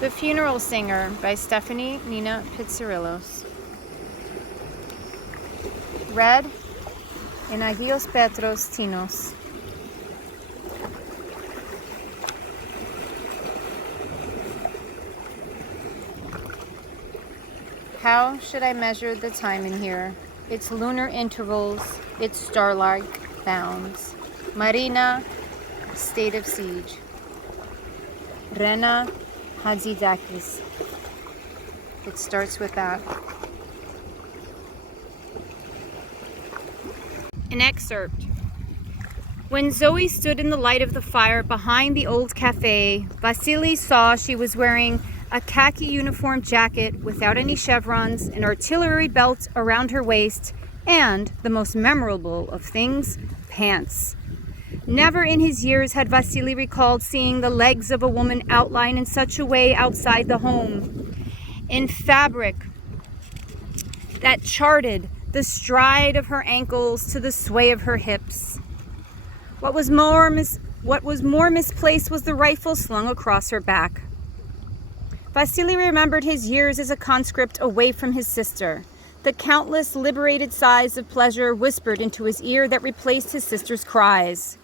The Funeral Singer by Stephanie Nina Pitsirilos. Read in Agios Petros, Tinos. How should I measure the time in here? Its lunar intervals, its star-like bounds. Marina, state of siege. Rena Hadzidakis. It starts with that. An excerpt. When Zoe stood in the light of the fire behind the old cafe, Vasily saw she was wearing a khaki uniform jacket without any chevrons, an artillery belt around her waist, and, the most memorable of things, pants. Never in his years had Vasily recalled seeing the legs of a woman outlined in such a way outside the home, in fabric that charted the stride of her ankles to the sway of her hips. What was more misplaced was the rifle slung across her back. Vasily remembered his years as a conscript away from his sister, the countless liberated sighs of pleasure whispered into his ear that replaced his sister's cries.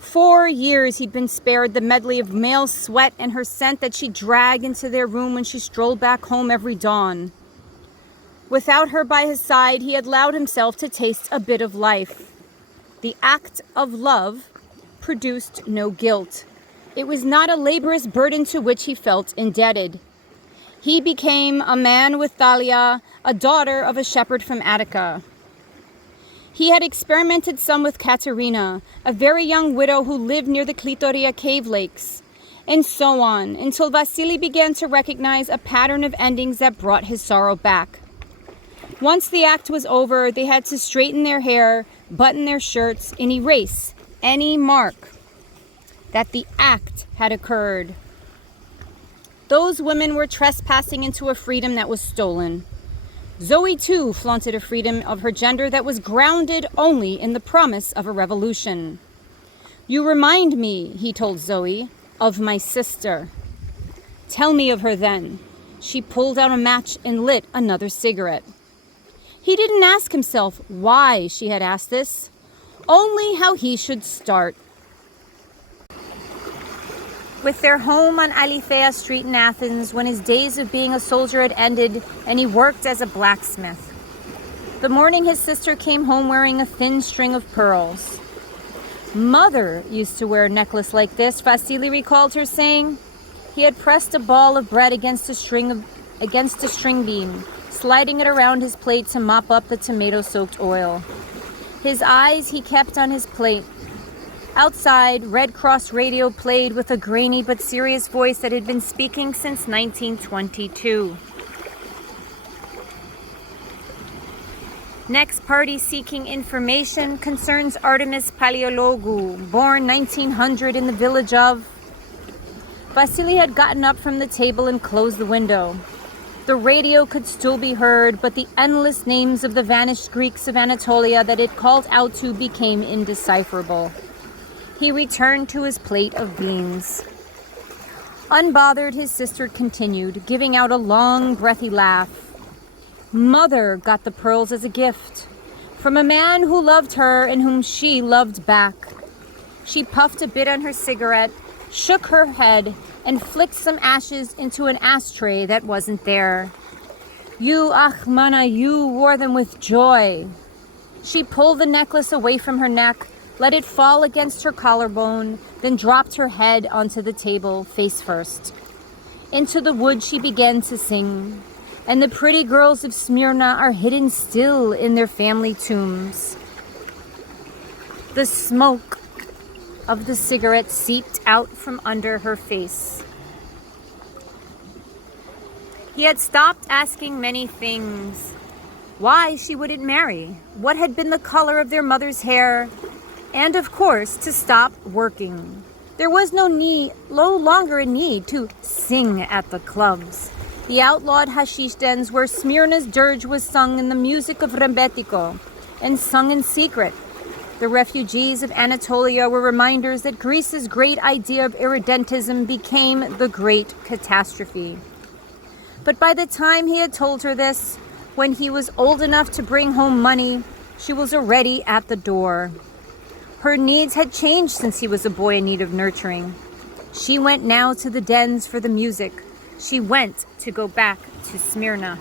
4 years he'd been spared the medley of male sweat and her scent that she dragged into their room when she strolled back home every dawn. Without her by his side, he had allowed himself to taste a bit of life. The act of love produced no guilt. It was not a laborious burden to which he felt indebted. He became a man with Thalia, a daughter of a shepherd from Attica. He had experimented some with Katerina, a very young widow who lived near the Klitoria cave lakes, and so on, until Vasily began to recognize a pattern of endings that brought his sorrow back. Once the act was over, they had to straighten their hair, button their shirts, and erase any mark that the act had occurred. Those women were trespassing into a freedom that was stolen. Zoe, too, flaunted a freedom of her gender that was grounded only in the promise of a revolution. "You remind me," he told Zoe, "of my sister." "Tell me of her then." She pulled out a match and lit another cigarette. He didn't ask himself why she had asked this, only how he should start. With their home on Alifea Street in Athens, when his days of being a soldier had ended and he worked as a blacksmith. The morning his sister came home wearing a thin string of pearls. "Mother used to wear a necklace like this," Vasily recalled her saying. He had pressed a ball of bread against a string beam, sliding it around his plate to mop up the tomato-soaked oil. His eyes he kept on his plate. Outside, Red Cross radio played with a grainy but serious voice that had been speaking since 1922. Next party seeking information concerns Artemis Paleologou, born 1900 in the village of... Vasily had gotten up from the table and closed the window. The radio could still be heard, but the endless names of the vanished Greeks of Anatolia that it called out to became indecipherable. He returned to his plate of beans. Unbothered, his sister continued, giving out a long, breathy laugh. "Mother got the pearls as a gift, from a man who loved her and whom she loved back." She puffed a bit on her cigarette, shook her head, and flicked some ashes into an ashtray that wasn't there. "You, Achmana, you wore them with joy." She pulled the necklace away from her neck, let it fall against her collarbone, then dropped her head onto the table, face first. Into the wood she began to sing, and the pretty girls of Smyrna are hidden still in their family tombs. The smoke of the cigarette seeped out from under her face. He had stopped asking many things. Why she wouldn't marry, what had been the color of their mother's hair, and of course, to stop working. There was no longer a need to sing at the clubs. The outlawed hashish dens where Smyrna's dirge was sung in the music of Rembetiko and sung in secret. The refugees of Anatolia were reminders that Greece's great idea of irredentism became the great catastrophe. But by the time he had told her this, when he was old enough to bring home money, she was already at the door. Her needs had changed since he was a boy in need of nurturing. She went now to the dens for the music. She went to go back to Smyrna.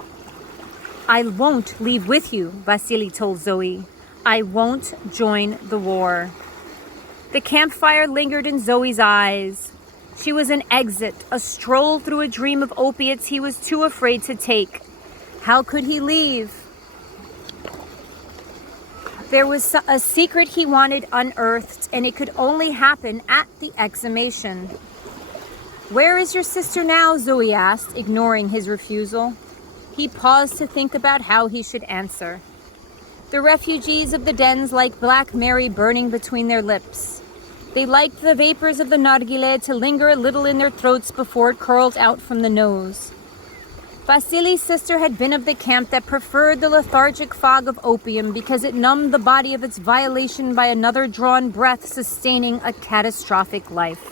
"I won't leave with you," Vasily told Zoe. "I won't join the war." The campfire lingered in Zoe's eyes. She was an exit, a stroll through a dream of opiates he was too afraid to take. How could he leave? There was a secret he wanted unearthed, and it could only happen at the exhumation. "Where is your sister now?" Zoe asked, ignoring his refusal. He paused to think about how he should answer. The refugees of the dens like Black Mary burning between their lips. They liked the vapors of the nargile to linger a little in their throats before it curled out from the nose. Vasily's sister had been of the camp that preferred the lethargic fog of opium because it numbed the body of its violation by another drawn breath, sustaining a catastrophic life.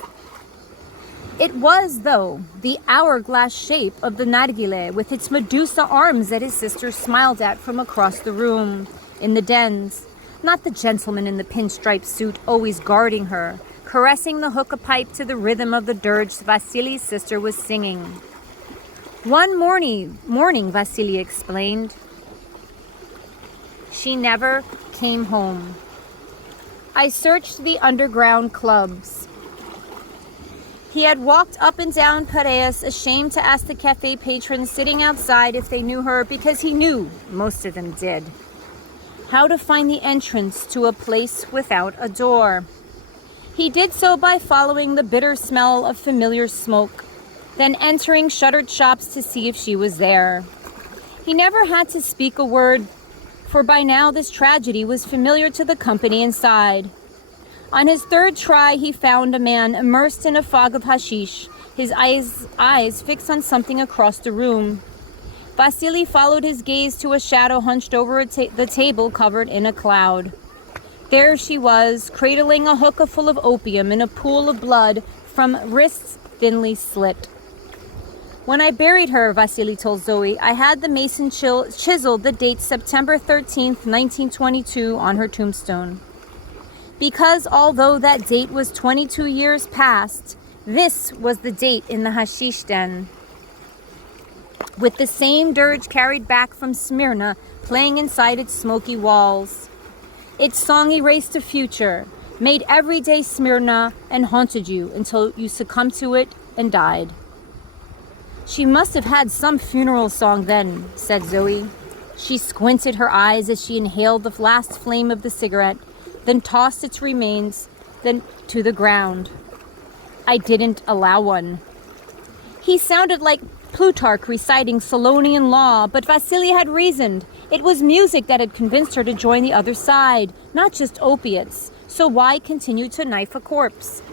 It was, though, the hourglass shape of the nargile with its Medusa arms that his sister smiled at from across the room, in the dens, not the gentleman in the pinstripe suit always guarding her, caressing the hookah pipe to the rhythm of the dirge Vasily's sister was singing. "One morning, Vasily explained. She never came home. I searched the underground clubs." He had walked up and down Piraeus, ashamed to ask the cafe patrons sitting outside if they knew her, because he knew most of them did. How to find the entrance to a place without a door. He did so by following the bitter smell of familiar smoke, then entering shuttered shops to see if she was there. He never had to speak a word, for by now this tragedy was familiar to the company inside. On his third try, he found a man immersed in a fog of hashish, his eyes fixed on something across the room. Vasily followed his gaze to a shadow hunched over the table covered in a cloud. There she was, cradling a hookah full of opium in a pool of blood from wrists thinly slit. "When I buried her," Vasily told Zoe, "I had the mason chisel the date September 13th, 1922 on her tombstone. Because although that date was 22 years past, this was the date in the hashish den, with the same dirge carried back from Smyrna playing inside its smoky walls. Its song erased a future, made everyday Smyrna, and haunted you until you succumbed to it and died." "She must have had some funeral song then," said Zoe. She squinted her eyes as she inhaled the last flame of the cigarette, then tossed its remains to the ground. "I didn't allow one." He sounded like Plutarch reciting Solonian law, but Vasily had reasoned. It was music that had convinced her to join the other side, not just opiates. So why continue to knife a corpse?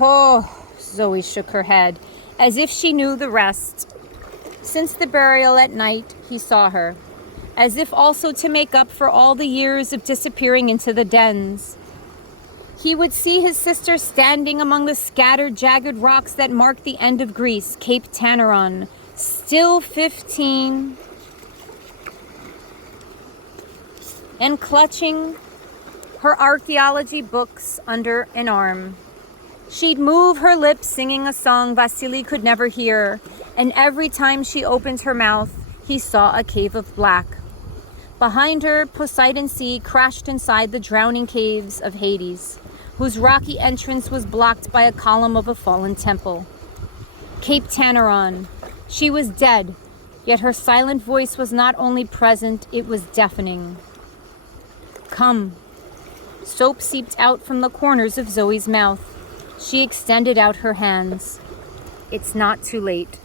"Oh," Zoe shook her head, as if she knew the rest. Since the burial at night, he saw her, as if also to make up for all the years of disappearing into the dens. He would see his sister standing among the scattered, jagged rocks that marked the end of Greece, Cape Tanaron, still 15, and clutching her archaeology books under an arm. She'd move her lips singing a song Vasily could never hear, and every time she opened her mouth, he saw a cave of black. Behind her, Poseidon's sea crashed inside the drowning caves of Hades, whose rocky entrance was blocked by a column of a fallen temple. Cape Tanaron. She was dead, yet her silent voice was not only present, it was deafening. "Come." Soap seeped out from the corners of Zoe's mouth. She extended out her hands. "It's not too late."